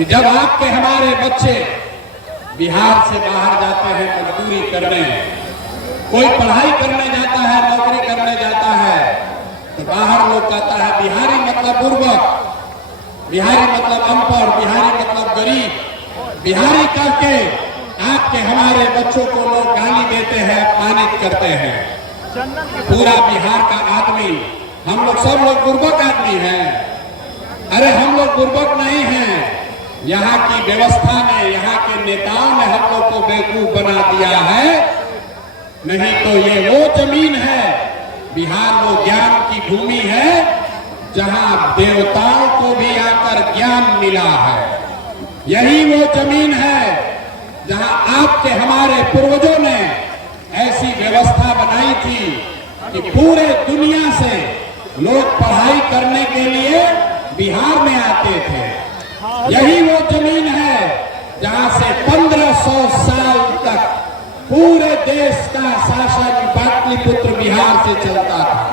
कि जब आपके हमारे बच्चे बिहार से बाहर जाते हैं मजदूरी करने, कोई पढ़ाई करने जाता है, नौकरी करने जाता है, तो बाहर लोग कहता है बिहारी मतलब बुर्बक, बिहारी मतलब अनपढ़, बिहारी मतलब गरीब। बिहारी करके आपके हमारे बच्चों को लोग गाली देते हैं, अपमानित करते हैं। पूरा बिहार का आदमी, हम लोग सब लोग बुर्बक आदमी हैं। अरे हम लोग बुर्बक नहीं हैं, यहाँ की व्यवस्था ने, यहाँ के नेताओं ने हम लोग को बेवकूफ बना दिया है। नहीं तो ये वो जमीन है, बिहार वो ज्ञान की भूमि है जहाँ देवताओं को भी आकर ज्ञान मिला है। यही वो जमीन है जहाँ आपके हमारे पूर्वजों ने ऐसी व्यवस्था बनाई थी कि पूरे दुनिया से लोग पढ़ाई करने के लिए बिहार में आते थे। यही वो जमीन है जहाँ से 1500 साल तक पूरे देश का शासन पाटलिपुत्र बिहार से चलता था,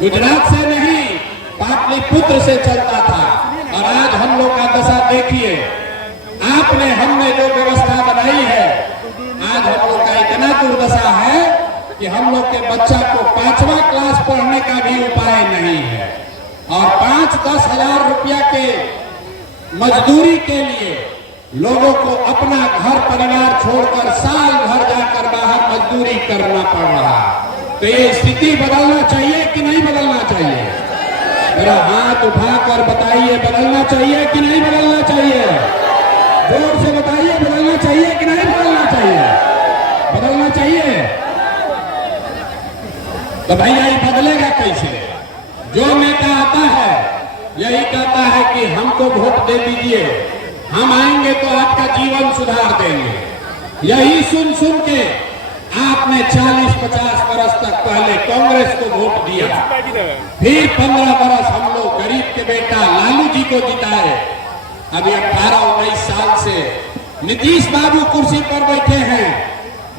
गुजरात से नहीं, पाटलिपुत्र से चलता था। और आज हम लोग का दशा देखिए, आपने हमने जो व्यवस्था बनाई है, आज हम लोग का इतना दुर्दशा है कि हम लोग के बच्चा को 5वां क्लास पढ़ने का भी उपाय नहीं है। और 5-10 हजार रुपया के मजदूरी के लिए लोगों को अपना घर परिवार छोड़कर साल भर जाकर बाहर मजदूरी करना पड़ रहा। तो ये स्थिति बदलना चाहिए कि नहीं बदलना चाहिए? मेरा हाथ उठाकर बताइए, बदलना चाहिए कि नहीं बदलना चाहिए? जोर से बताइए, बदलना चाहिए कि नहीं बदलना चाहिए? बदलना चाहिए। तो भैया ये बदलेगा कैसे? जो नेता आता है यही कहता है कि हमको वोट दे दीजिए, हम आएंगे तो आपका जीवन सुधार देंगे। यही सुन सुन के आपने 40-50 बरस तक पहले कांग्रेस को वोट दिया, फिर 15 बरस हम लोग गरीब के बेटा लालू जी को जिताए। अभी 18-19 साल से नीतीश बाबू कुर्सी पर बैठे हैं।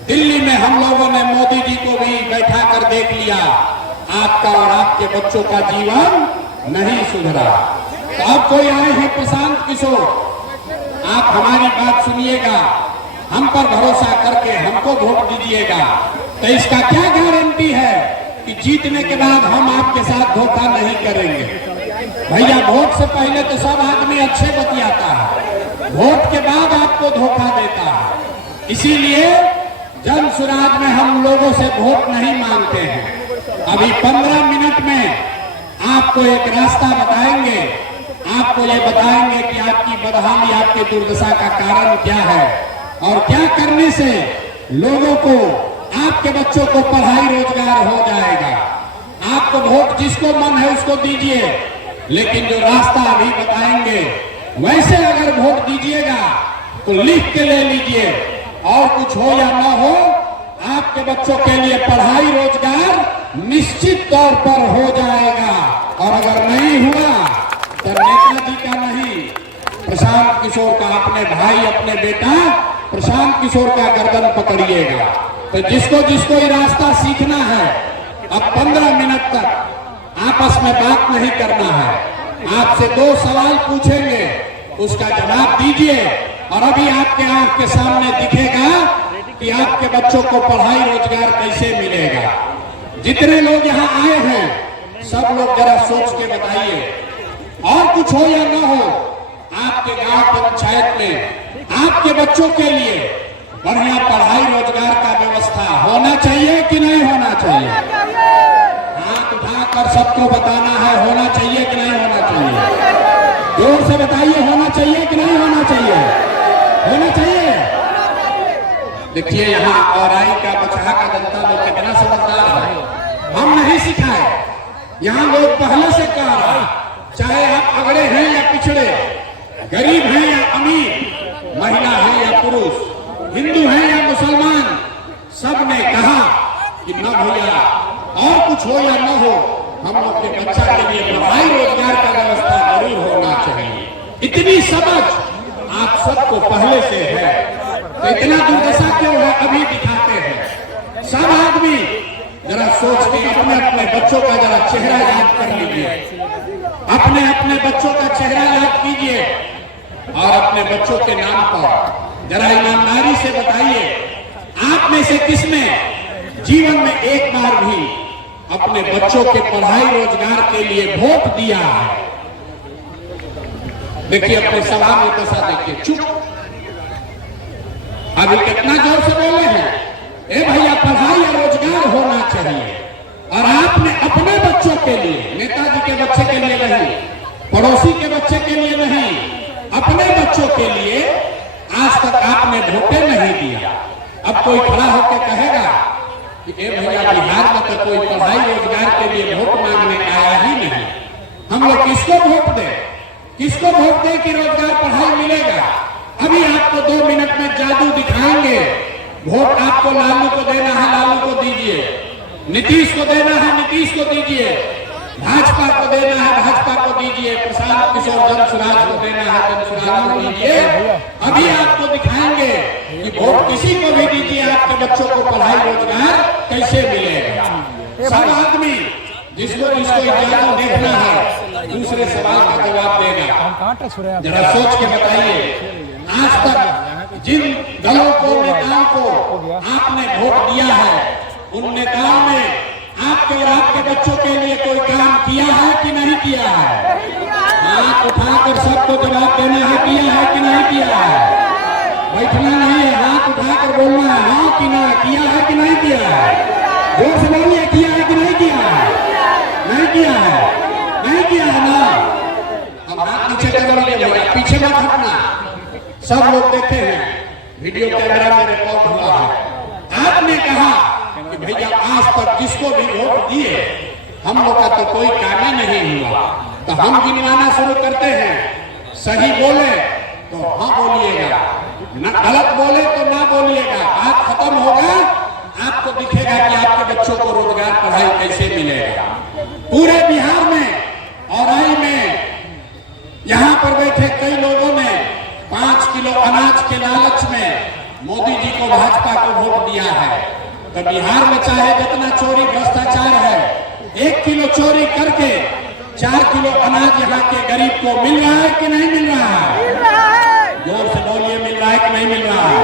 दिल्ली में हम लोगों ने मोदी जी को भी बैठा कर देख लिया, आपका और आपके बच्चों का जीवन नहीं सुधरा। तो अब कोई आए हैं प्रशांत किशोर, आप हमारी बात सुनिएगा, हम पर भरोसा करके हमको वोट दीजिएगा। तो इसका क्या गारंटी है कि जीतने के बाद हम आपके साथ धोखा नहीं करेंगे? भैया वोट से पहले तो सब आदमी अच्छे बतियाता है, वोट के बाद आपको धोखा देता है। इसीलिए जन सुराज में हम लोगों से वोट नहीं मांगते हैं। अभी 15 मिनट में आपको एक रास्ता बताएंगे, आपको ये बताएंगे कि आपकी बदहाली, आपके दुर्दशा का कारण क्या है और क्या करने से लोगों को, आपके बच्चों को पढ़ाई रोजगार हो जाएगा। आपको वोट जिसको मन है उसको दीजिए, लेकिन जो रास्ता अभी बताएंगे वैसे अगर वोट दीजिएगा तो लिख के ले लीजिए, और कुछ हो या ना हो, आपके बच्चों के लिए पढ़ाई रोजगार निश्चित तौर पर हो जाएगा। और अगर नहीं हुआ तो नेताजी का नहीं, प्रशांत किशोर का, अपने भाई, अपने बेटा प्रशांत किशोर का गर्दन पकड़िएगा। तो जिसको जिसको ये रास्ता सीखना है, अब 15 मिनट तक आपस में बात नहीं करना है। आपसे 2 सवाल पूछेंगे, उसका जवाब दीजिए। और अभी आपके आंख के सामने दिखेगा कि आपके बच्चों को पढ़ाई रोजगार कैसे मिलेगा। जितने लोग यहाँ आए हैं सब लोग जरा सोच के बताइए, और कुछ हो या ना हो, आपके गांव पंचायत में आपके बच्चों के लिए बढ़िया पढ़ाई रोजगार का व्यवस्था होना चाहिए कि नहीं होना चाहिए? हाथ उठाकर सबको बताना है, होना चाहिए कि नहीं होना चाहिए? जोर से बताइए, होना चाहिए कि नहीं होना चाहिए? होना चाहिए। देखिए यहाँ औराई का, बछड़ा का जनता लोग कितना समझदार है, हम नहीं सिखाए। यहाँ लोग पहले से कह रहा है, चाहे आप अगड़े हैं या पिछड़े, गरीब हैं या अमीर, महिला है या पुरुष, हिंदू हैं या मुसलमान, सब ने कहा कि न भैया और कुछ हो या न हो, हम लोग के बच्चा के लिए पढ़ाई रोजगार का व्यवस्था जरूर होना चाहिए। इतनी समझ आप सबको पहले से है, तो इतना दुर्दशा क्यों है अभी दिखाते हैं। सब आदमी जरा सोच के अपने अपने बच्चों का जरा चेहरा याद कर लीजिए, अपने अपने बच्चों का चेहरा याद कीजिए और अपने अपने बच्चों के नाम पर। जरा ईमानदारी से बताइए, आप में से किसने जीवन में एक बार भी अपने बच्चों के पढ़ाई रोजगार के लिए वोट दिया है? देखिए अपने सभा में दशा देखिए, चुप। अभी कितना जोर से बोले हैं, ए भैया पढ़ाई या रोजगार होना चाहिए। और आपने अपने बच्चों के लिए, नेताजी के बच्चे के लिए नहीं, पड़ोसी के बच्चे के लिए नहीं, अपने बच्चों के लिए आज तक आपने वोटे नहीं दिया। अब कोई खड़ा होकर कहेगा कि ए भैया बिहार में तो कोई पढ़ाई रोजगार के लिए वोट मांगने आया ही नहीं, हम लोग किसको वोट दें? किसको वोट दें कि रोजगार पढ़ाई मिलेगा? अभी आपको 2 मिनट में जादू दिखाएंगे। वोट आपको लालू को देना है, लालू को दीजिए। नीतीश को देना है, नीतीश को दीजिए। भाजपा को देना है, भाजपा को दीजिए। प्रशांत किशोर जनसुराज को देना है, जनसुराज को दीजिए। अभी आपको दिखाएंगे कि वोट किसी को भी दीजिए, आपके बच्चों को पढ़ाई रोजगार कैसे मिलेगा। सब आदमी जिसको जादू देखना है, दूसरे सवाल का जवाब देगा। जरा सोच के बताइए, आज तक जिन दलों को, नेताओं को आपने वोट दिया है, उन नेताओं ने आपके और आपके बच्चों के लिए कोई काम किया है कि नहीं किया है? हाथ उठाकर सबको जवाब देना है, किया है कि नहीं किया है? बैठना नहीं है, हाथ उठाकर बोलना है, हाँ कि ना, किया है कि नहीं किया है? जोर से बोलिए, किया है कि नहीं किया है? नहीं किया है, नहीं किया है ना? अब हाथ नीचे कर लीजिए भैया, पीछे मत हटना। सब लोग देखे हैं, वीडियो कैमरा में रिकॉर्ड हुआ है। आपने कहा कि भैया आज तक जिसको भी वोट दिए, हम लोग का तो कोई काम ही नहीं हुआ। तो हम गिनवाना शुरू करते हैं। सही बोले तो हाँ बोलिएगा, न गलत बोले तो ना बोलिएगा। बात खत्म होगा, आपको दिखेगा कि आपके बच्चों को रोजगार पढ़ाई कैसे मिलेगा। पूरे बिहार में और आई में यहाँ पर बैठे कई लोगों ने 5 किलो अनाज के लालच में मोदी जी को, भाजपा को वोट दिया है। तो बिहार में चाहे जितना चोरी भ्रष्टाचार है, 1 किलो चोरी करके 4 किलो अनाज यहाँ के गरीब को मिल रहा है कि नहीं मिल रहा है? जोर से बोलिए, मिल रहा है कि नहीं मिल रहा है?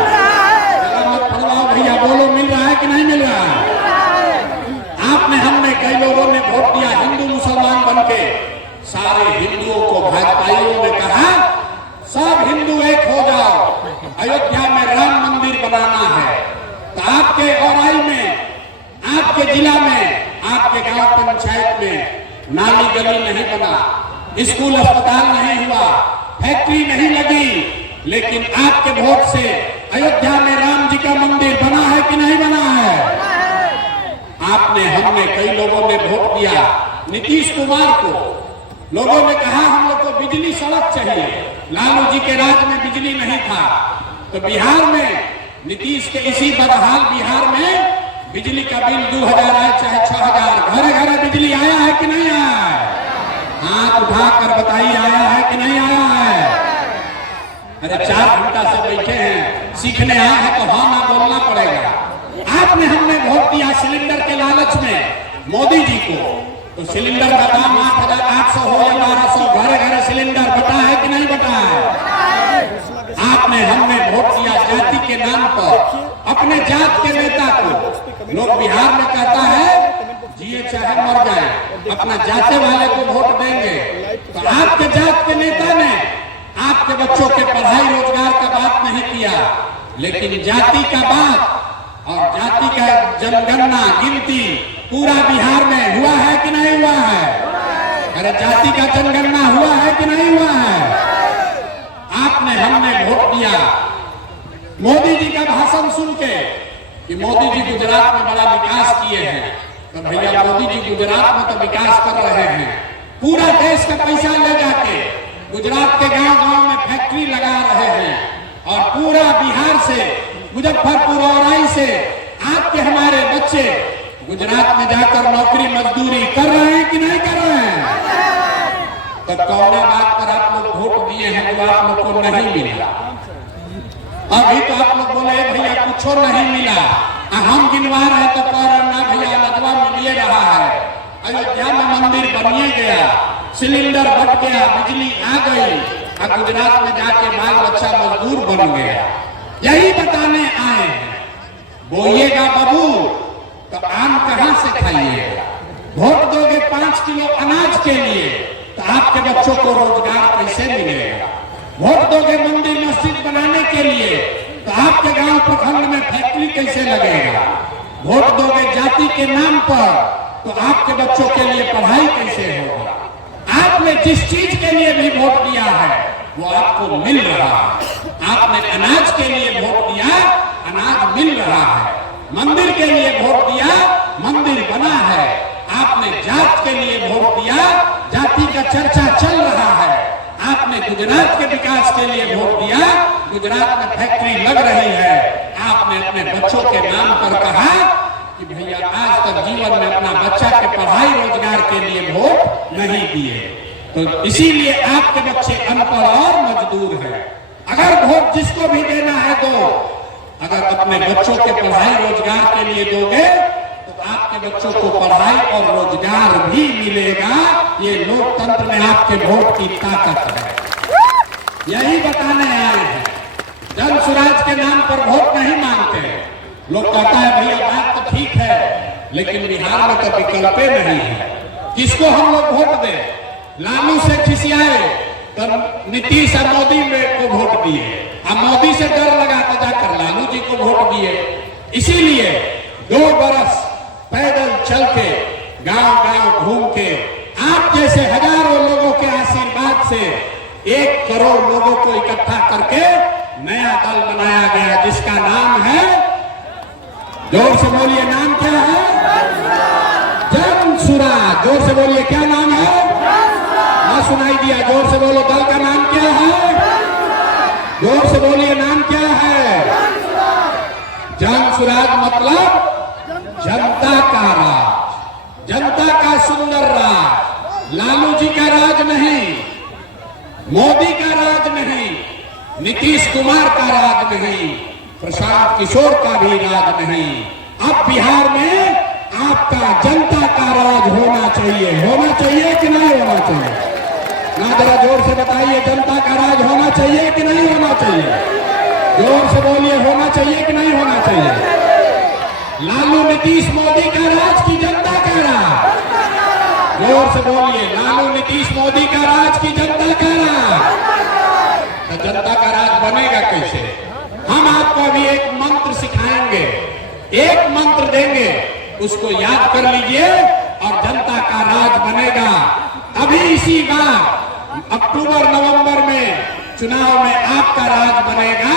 मत फड़वाओ भैया, बोलो मिल रहा है कि नहीं मिल रहा है? आपने, हमने, कई लोगों ने वोट दिया हिंदू मुसलमान बन के। सारे हिंदुओं को भाजपाइयों ने कहा सब हिंदू एक हो जाओ, अयोध्या में राम मंदिर बनाना है। तो आपके औराई में, आपके जिला में, आपके गांव पंचायत में नाली गली नहीं बना, स्कूल अस्पताल नहीं हुआ, फैक्ट्री नहीं लगी, लेकिन आपके वोट से अयोध्या में राम जी का मंदिर बना है कि नहीं बना है? आपने, हमने, कई लोगों ने वोट दिया नीतीश कुमार को। लोगों ने कहा हम लोग को बिजली सड़क चाहिए, लालू जी के राज में बिजली नहीं था। तो बिहार में नीतीश के इसी बदहाल बिहार में बिजली का बिल 2000 आए चाहे 6000, घरे घरे बिजली आया है कि नहीं आया है? हाथ उठाकर बताइए, आया है कि नहीं आया है? अरे 4 घंटा से बैठे हैं, सीखने आए हैं तो हाँ ना बोलना पड़ेगा। आपने, हमने वोट दिया सिलेंडर के लालच में मोदी जी को। तो सिलेंडर का दाम 8800 हो या 1200, घरे घरे सिलेंडर बटा है कि नहीं बटा है? आपने, हमने वोट दिया जाति के नाम पर अपने जात के नेता को। लोग बिहार में कहता है जिए चाहे मर जाए, अपना जाते वाले को वोट देंगे। तो आपके जात के नेता ने आपके बच्चों के पढ़ाई रोजगार का बात नहीं किया, लेकिन जाति का बात और जाति का जनगणना, गिनती पूरा बिहार में हुआ है कि नहीं हुआ है? अरे जाति का जनगणना हुआ है कि नहीं हुआ है? आपने, हमने वोट दिया मोदी जी का भाषण सुन के कि मोदी जी गुजरात में बड़ा विकास किए हैं। तो भैया मोदी जी गुजरात में तो विकास कर रहे हैं, पूरा देश का पैसा ले जाके गुजरात के गांव गांव में फैक्ट्री लगा रहे हैं। और पूरा बिहार से, मुजफ्फरपुर औराई से आपके हमारे बच्चे गुजरात में जाकर नौकरी मजदूरी कर रहे हैं कि नहीं कर रहे हैं? तो कौन बात पर आप लोग वोट दिए हैं जो आप लोग को नहीं मिला? अभी तो आप लोग बोले भैया कुछ नहीं मिला, हम गिनवा रहे तो कह रहे ना भैया लगवा मिलिए रहा है। अयोध्या में मंदिर बनिए गया, सिलेंडर बट गया, बिजली आ गई, और गुजरात में जाके बाल बच्चा बन गया। यही बताने आए हैं, बोइएगा बबूल तो आम कहां से खाइएगा। वोट दोगे 5 किलो अनाज के लिए तो आपके बच्चों को रोजगार कैसे मिलेगा। वोट दोगे मंदिर मस्जिद बनाने के लिए तो आपके गांव प्रखंड में फैक्ट्री कैसे लगेगा। वोट दोगे जाति के नाम पर तो आपके बच्चों के लिए पढ़ाई कैसे होगा। आपने जिस चीज के लिए भी वोट दिया है वो आपको मिल रहा है। आपने अनाज के लिए वोट दिया, अनाज मिल रहा है। मंदिर के लिए वोट दिया, मंदिर बना है। आपने जात के लिए वोट दिया, जाति का चर्चा चल रहा है। आपने गुजरात के विकास के लिए वोट दिया, गुजरात में फैक्ट्री लग रही है। आपने अपने बच्चों के नाम पर कहा कि भैया आज तक जीवन में अपना बच्चा के पढ़ाई रोजगार के लिए वोट नहीं दिए, तो इसीलिए आपके बच्चे अनपढ़ और मजदूर हैं। अगर वोट जिसको भी देना है दो, अगर अपने बच्चों के पढ़ाई रोजगार के लिए दोगे तो आपके बच्चों को पढ़ाई और रोजगार भी मिलेगा। ये लोकतंत्र में आपके वोट की ताकत है। यही बताने आए हैं। जन सुराज के नाम पर वोट नहीं मांगते। लोग कहता है भैया बात तो ठीक है, लेकिन बिहार में तो विकल्प नहीं है। किसको हम लोग वोट दें? लालू से खिसियाए तो नीतीश और मोदी को वोट दिए, अब मोदी से डर लगा तो जाकर लालू जी को वोट दिए। इसीलिए 2 बरस पैदल चल के गांव गांव घूम के आप जैसे हजारों लोगों के आशीर्वाद से 1 करोड़ लोगों को इकट्ठा करके नया दल बनाया गया, जिसका नाम है, जोर से बोलिए, नाम क्या है? जन सुराज। जोर से बोलिए, क्या नाम है? ना सुनाई दिया, जोर से बोलो, दल का नाम क्या है? जोर से बोलिए, नाम क्या है? जन सुराज मतलब जनता का राज, जनता का सुंदर राज। लालू जी का राज नहीं, मोदी का राज नहीं, नीतीश कुमार का राज नहीं, प्रशांत किशोर का भी राज नहीं। अब बिहार में आपका जनता का राज होना चाहिए। होना चाहिए कि नहीं होना चाहिए? ना जरा जोर से बताइए, जनता का राज होना चाहिए कि नहीं होना चाहिए? जोर से बोलिए, होना चाहिए कि नहीं होना चाहिए? लालू नीतीश मोदी का राज की जनता का राज? जोर से बोलिए, लालू नीतीश मोदी का राज की जनता का राज? तो जनता का राज बनेगा कैसे? हम आपको अभी एक मंत्र सिखाएंगे, एक मंत्र देंगे, उसको याद कर लीजिए और जनता का राज बनेगा। अभी इसी बार अक्टूबर नवंबर में चुनाव में आपका राज बनेगा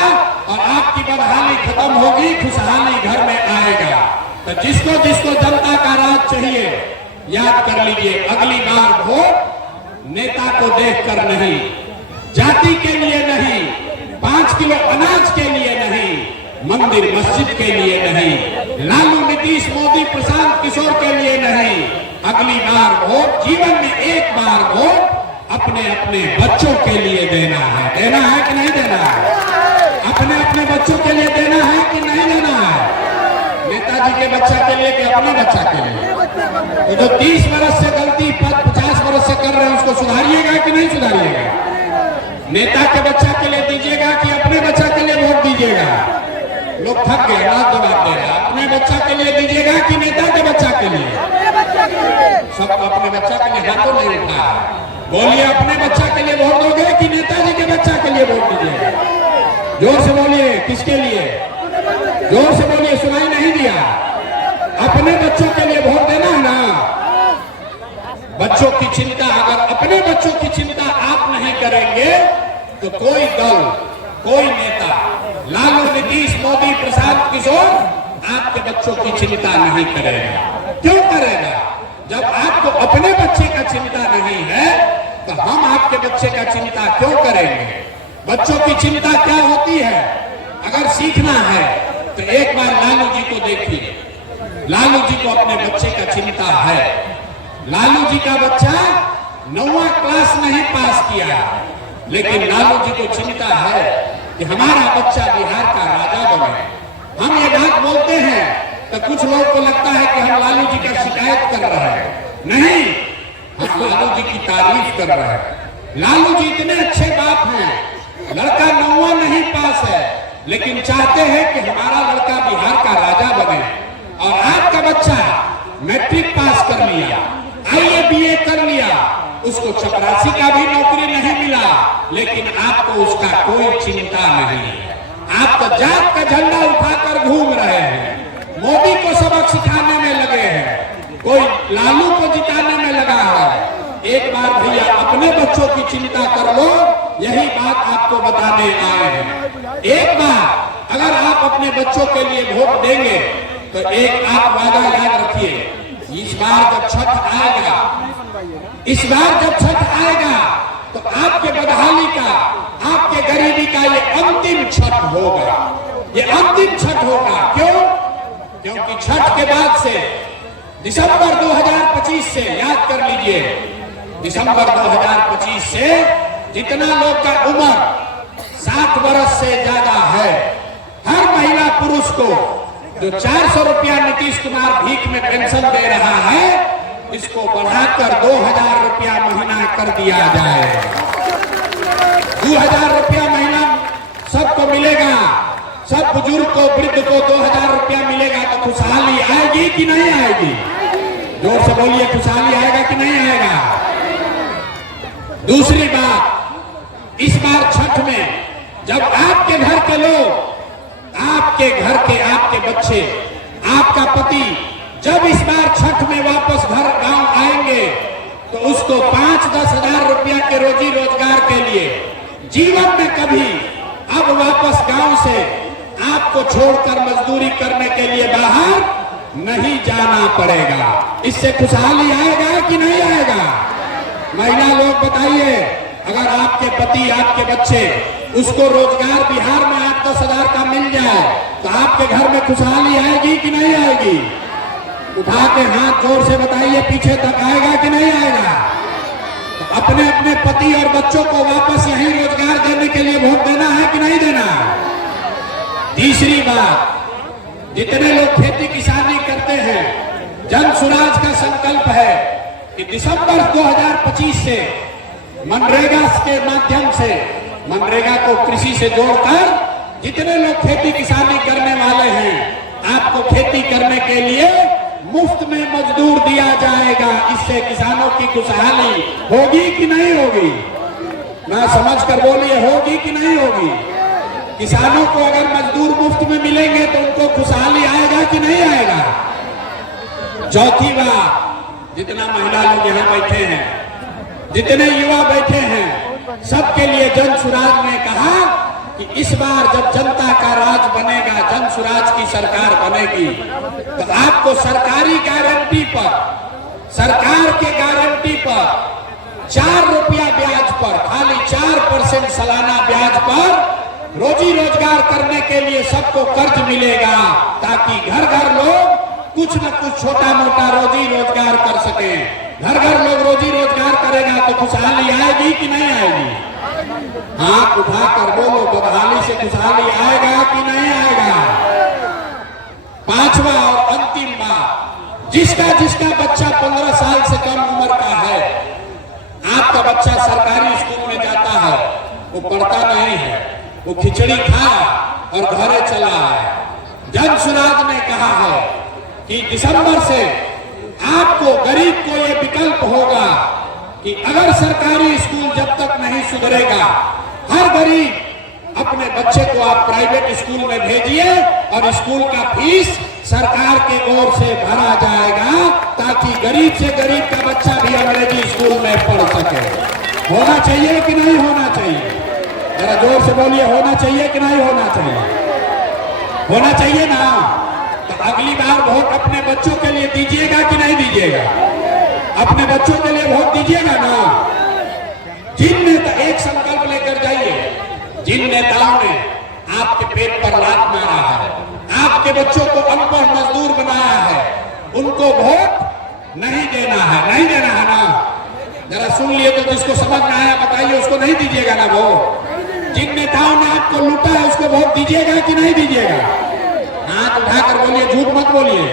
और आपकी बदहाली खत्म होगी, खुशहाली घर में आएगा। तो जिसको जिसको जनता का राज चाहिए याद कर लीजिए, अगली बार वोट नेता को देखकर नहीं, जाति के लिए नहीं, 5 किलो अनाज के लिए नहीं, मंदिर मस्जिद के लिए नहीं, लालू नीतीश मोदी प्रशांत किशोर के लिए नहीं, अगली बार वोट, जीवन में एक बार वोट अपने अपने बच्चों के लिए देना है। देना है कि नहीं देना है? अपने अपने बच्चों के लिए देना है कि नहीं देना है? नेताजी के बच्चा के लिए कि अपने बच्चा के लिए? तो जो 30 वर्ष से गलती 50 वर्ष से कर रहे हैं उसको सुधारिएगा कि नहीं सुधारिएगा? नेता के बच्चा के लिए दीजिएगा कि अपने बच्चा के लिए वोट दीजिएगा? लोग थक गए, ना जवाब दे रहा। अपने बच्चा के लिए दीजिएगा कि नेता के बच्चा के लिए? सब अपने बच्चा के लिए हाथों नहीं उठा है। बोलिए, अपने बच्चा के लिए वोट दोगे कि नेताजी के बच्चा के लिए वोट दीजिएगा? जोर से बोलिए, किसके लिए? जोर से बोलिए, सुनाई नहीं दिया। अपने बच्चों के लिए वोट देना है ना? बच्चों की चिंता, अगर अपने बच्चों की चिंता आप नहीं करेंगे तो कोई दल, कोई नेता, लालू नीतीश मोदी प्रशांत किशोर आपके बच्चों की चिंता नहीं करेगा। क्यों करेगा? जब आपको अपने बच्चे का चिंता नहीं है तो हम आपके बच्चे का चिंता क्यों करेंगे? बच्चों की चिंता क्या होती है? अगर सीखना है तो एक बार लालू जी को देखिए। लालू जी को अपने बच्चे का चिंता है। लालू जी का बच्चा 9वां क्लास नहीं पास किया, लेकिन लालू जी को चिंता है कि हमारा बच्चा बिहार का राजा बने। हम ये बात बोलते हैं तो कुछ लोग को लगता है कि हम लालू जी का शिकायत कर रहे हैं। नहीं, हम लालू जी की तारीफ कर रहे हैं। लालू जी इतने अच्छे बाप हैं, लड़का 9वां नहीं पास पास है, लेकिन चाहते हैं कि हमारा लड़का बिहार का राजा बने। और आपका बच्चा मैट्रिक पास कर लिया, IAA BA कर लिया, उसको चपरासी का भी नौकरी नहीं मिला, लेकिन आपको उसका कोई चिंता नहीं। आप तो जात का झंडा उठाकर घूम रहे हैं, मोदी को सबक सिखाने में लगे हैं, कोई लालू को जिताने में लगा है। एक बार भैया अपने बच्चों की चिंता कर लो, यही बात आपको बताने आए हैं। एक बार अगर आप अपने बच्चों के लिए वोट देंगे तो एक आप वादा याद रखिए, इस बार जब छठ आएगा, इस बार जब छठ आएगा तो आपके बदहाली का, आपके गरीबी का ये अंतिम छठ होगा, ये अंतिम छठ होगा। क्यों? क्योंकि छठ के बाद से दिसंबर 2025 से, याद कर लीजिए, दिसंबर 2025 से जितना लोग का उम्र 60 वर्ष से ज्यादा है, हर महिला पुरुष को जो 400 रुपया नीतीश कुमार भीख में पेंशन दे रहा है, इसको बढ़ाकर 2000 रुपया महीना कर दिया जाए। 2000 रुपया महीना सबको मिलेगा, सब बुजुर्ग को, वृद्ध को 2000 रुपया मिलेगा तो खुशहाली आएगी कि नहीं आएगी? जोर से बोलिए, खुशहाली आएगा कि नहीं आएगा? दूसरी बात, इस बार छठ में जब आपके घर के लोग, आपके घर के, आपके बच्चे, आपका पति जब इस बार छठ में वापस घर गांव आएंगे तो उसको 5-10 हजार रुपया के रोजी रोजगार के लिए जीवन में कभी अब वापस गांव से आपको छोड़कर मजदूरी करने के लिए बाहर नहीं जाना पड़ेगा। इससे खुशहाली आएगा कि नहीं आएगा? महिला लोग बताइए, अगर आपके पति, आपके बच्चे, उसको रोजगार बिहार में 8-10 हजार का मिल जाए तो आपके घर में खुशहाली आएगी कि नहीं आएगी? उठा के हाथ जोर से बताइए, पीछे तक आएगा कि नहीं आएगा? तो अपने अपने पति और बच्चों को वापस यही रोजगार देने के लिए वोट देना है कि नहीं देना? तीसरी बात, जितने लोग खेती किसानी करते हैं, जन सुराज का संकल्प है कि दिसंबर 2025 से मनरेगा के माध्यम से, मनरेगा को कृषि से जोड़कर जितने लोग खेती किसानी करने वाले हैं, आपको खेती करने के लिए मुफ्त में मजदूर दिया जाएगा। इससे किसानों की खुशहाली होगी कि नहीं होगी? ना समझ कर बोलिए, होगी कि नहीं होगी? किसानों को अगर मजदूर मुफ्त में मिलेंगे तो उनको खुशहाली आएगा कि नहीं आएगा? चौथी बात, जितना महिला लोग यहाँ बैठे हैं, जितने युवा बैठे हैं, सबके लिए जन सुराज ने कहा कि इस बार जब जनता का राज बनेगा, जन सुराज की सरकार बनेगी, तो आपको सरकारी गारंटी पर, सरकार के गारंटी पर 4 रुपया ब्याज पर, खाली 4% सालाना ब्याज पर रोजी रोजगार करने के लिए सबको कर्ज मिलेगा, ताकि घर घर लोग कुछ न कुछ छोटा मोटा रोजी रोजगार कर सके। घर घर लोग रोजी रोजगार करेगा तो खुशहाली आएगी कि नहीं आएगी? हाथ उठाकर बोलो, बदहाली से खुशहाली आएगा कि नहीं आएगा? पांचवा और अंतिम बात, जिसका जिसका बच्चा 15 साल से कम उम्र का है, आपका बच्चा सरकारी स्कूल में जाता है, वो पढ़ता नहीं है, वो खिचड़ी खा और घरे चला है। जन सुराज ने कहा है कि दिसंबर से आपको, गरीब को ये विकल्प होगा कि अगर सरकारी स्कूल जब तक नहीं सुधरेगा, हर गरीब अपने बच्चे को आप प्राइवेट स्कूल में भेजिए और स्कूल का फीस सरकार के ओर से भरा जाएगा, ताकि गरीब से गरीब का बच्चा भी अंग्रेजी स्कूल में पढ़ सके। होना चाहिए कि नहीं होना चाहिए? जरा जोर से बोलिए, होना चाहिए कि नहीं होना चाहिए? होना चाहिए ना? तो अगली बार वोट अपने बच्चों के लिए दीजिएगा कि नहीं दीजिएगा? अपने बच्चों के लिए वोट दीजिएगा ना? जिन नेता, एक संकल्प लेकर जाइए, जिन नेताओं ने आपके पेट पर लात मारा है, आपके बच्चों को अनपढ़ मजदूर बनाया है, उनको वोट नहीं देना है। नहीं देना है ना? जरा सुन लिए तो, जिसको समझ में आया बताइए, उसको नहीं दीजिएगा ना वोट? जिन नेताओं ने आपको लूटा है उसको वोट दीजिएगा कि नहीं दीजिएगा? हाथ उठाकर बोलिए, झूठ मत बोलिए,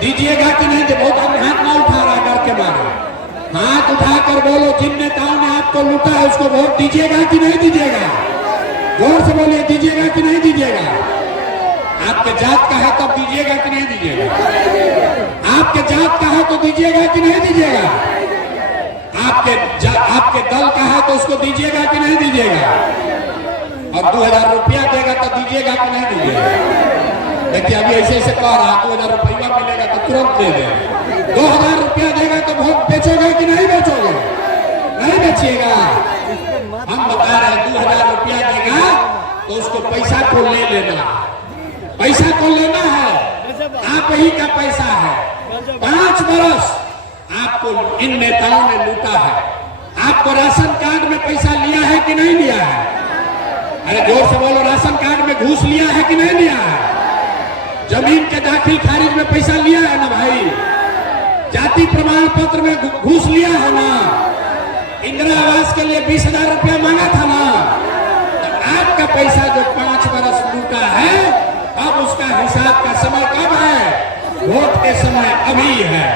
दीजिएगा कि नहीं? बहुत आदमी हाथ ना उठा रहा डर के मारे। हाथ उठाकर बोलो, जिन नेताओं ने आपको लूटा है उसको वोट दीजिएगा कि नहीं दीजिएगा? जोर से बोलिए, दीजिएगा कि नहीं दीजिएगा? आपके जात का है तब दीजिएगा कि नहीं दीजिएगा? आपके जात का है तो दीजिएगा कि नहीं दीजिएगा? आपके दल का है तो उसको दीजिएगा कि नहीं दीजिएगा? और 2000 रुपया देगा तो दीजिएगा कि नहीं दीजिएगा? देखिए अभी ऐसे ऐसे कह रहा, 2000 रुपया मिलेगा तो तुरंत दे देगा। 2000 रुपया देगा तो वोट बेचोगे कि नहीं बेचोगे? नहीं बेचिएगा। हम बता रहे हैं 2000 रुपया देगा तो उसको पैसा को ले लेना, पैसा को लेना है, आप ही का पैसा है। 5 बरस आपको इन नेताओं ने लूटा है। आपको राशन कार्ड में पैसा लिया है कि नहीं लिया है? अरे जोर से बोलो, राशन कार्ड में घूस लिया है कि नहीं लिया है? जमीन के दाखिल खारिज में पैसा लिया है ना भाई? जाति प्रमाण पत्र में घूस लिया है ना? इंदिरा आवास के लिए 20,000 रुपया मांगा था ना? तो आपका पैसा जो 5 बरस लूटा है, अब उसका हिसाब का समय कब है? वोट के समय अभी है।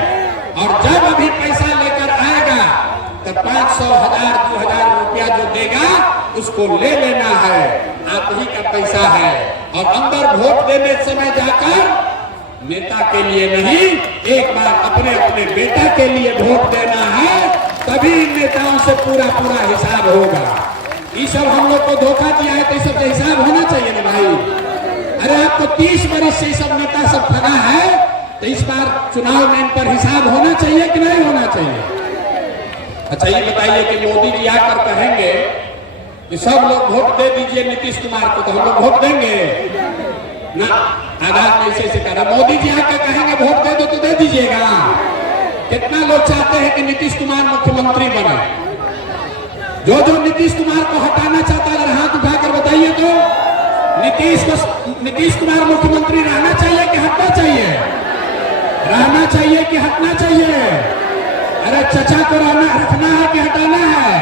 और जब अभी पैसा लेकर आएगा तो 500, 1000, 2000 रुपया जो देगा उसको ले लेना है, आप ही का पैसा है। और अंदर वोट देने समय जाकर नेता के लिए नहीं, एक बार अपने अपने बेटा के लिए वोट देना है, तभी नेताओं से पूरा पूरा हिसाब होगा। ये सब हम लोग को धोखा दिया है तो ये सब हिसाब होना चाहिए ना भाई। अरे आपको 30 वर्ष से सब नेता सब ठगा है तो इस बार चुनाव में इन पर हिसाब होना चाहिए कि नहीं होना चाहिए? अच्छा ये बताइए कि मोदी जी आकर कहेंगे कि सब लोग वोट दे दीजिए नीतीश कुमार को, तो हम लोग वोट देंगे ना? आजाद में ऐसे कह रहा, मोदी जी आकर कहेंगे वोट दे दो तो दे दीजिएगा? कितना लोग चाहते हैं कि नीतीश कुमार मुख्यमंत्री बने? जो नीतीश कुमार को हटाना चाहता है हाथ उठाकर बताइए तो। नीतीश कुमार मुख्यमंत्री रहना चाहिए कि हटना चाहिए? रहना चाहिए कि हटना चाहिए? अरे चचा को रखना है कि हटाना है?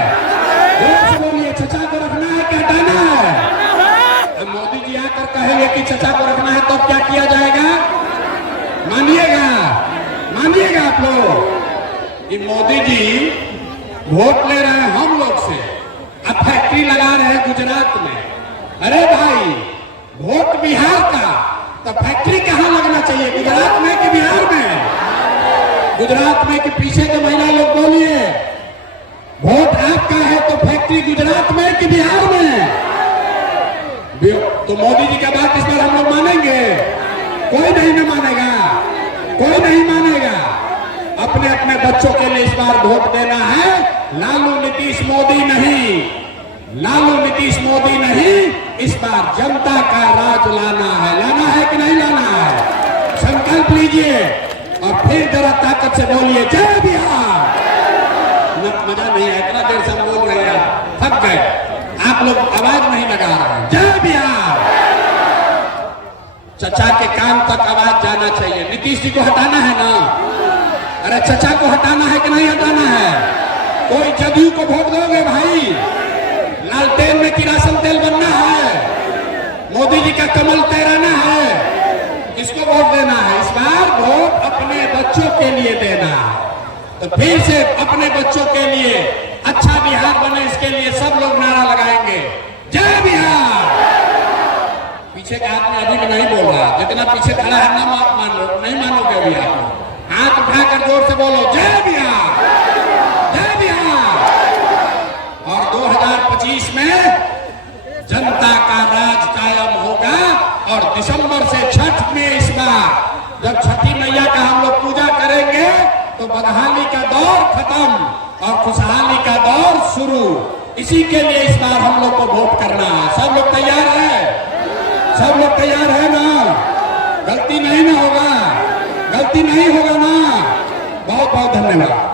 जोर से बोलिए, चचा को रखना है कि हटाना है? अब मोदी जी आकर कहेंगे कि चचा को रखना है तब क्या किया जाएगा? मानिएगा आप लोग कि मोदी जी वोट ले रहे हैं हम लोग से, अब फैक्ट्री लगा रहे हैं गुजरात में। अरे भाई वोट बिहार का, तो फैक्ट्री कहाँ लगना चाहिए, गुजरात में कि बिहार में? गुजरात में कि पीछे के महिला लोग बोलिए, वोट आपका है तो फैक्ट्री गुजरात में कि बिहार में? तो मोदी जी का बात इस बार हम लोग मानेंगे? कोई नहीं मानेगा, कोई नहीं मानेगा। अपने अपने बच्चों के लिए इस बार वोट देना है, लालू नीतीश मोदी नहीं, लालू नीतीश मोदी नहीं, इस बार जनता का राज लाना है कि नहीं लाना है? संकल्प लीजिए और फिर जरा ताकत से बोलिए जय बिहार। मजा नहीं है, इतना देर से हम बोल रहे हैं, थक गए, आप लोग आवाज नहीं लगा रहे हैं। जय बिहार। चचा के कान तक आवाज जाना चाहिए। नीतीश जी को हटाना है ना? अरे चचा को हटाना है कि नहीं हटाना है? कोई जदयू को वोट दोगे भाई? लालटेन में किरासन तेल बनना है, मोदी जी का कमल तैराना है, किसको वोट देना है? इस बार वोट अपने बच्चों के लिए देना है। तो फिर से अपने बच्चों के लिए अच्छा बिहार बने, इसके लिए सब लोग नारा लगाएंगे जय बिहार। पीछे का आदमी अभी भी नहीं बोल रहा, जितना पीछे खड़ा है ना नहीं मानोगे अभी आप। हाथ उठाकर जोर से बोलो जय बिहार, जय बिहार। और 2025 में जनता का राज कायम होगा। और दिसंबर से छठ में इस बार जब छठी मैया का हम लोग पूजा करेंगे तो बदहाली का दौर खत्म और खुशहाली का दौर शुरू। इसी के लिए इस बार हम लोग को वोट करना है। सब लोग तैयार है? सब लोग तैयार है ना? गलती नहीं ना होगा, गलती नहीं होगा ना? बहुत बहुत धन्यवाद।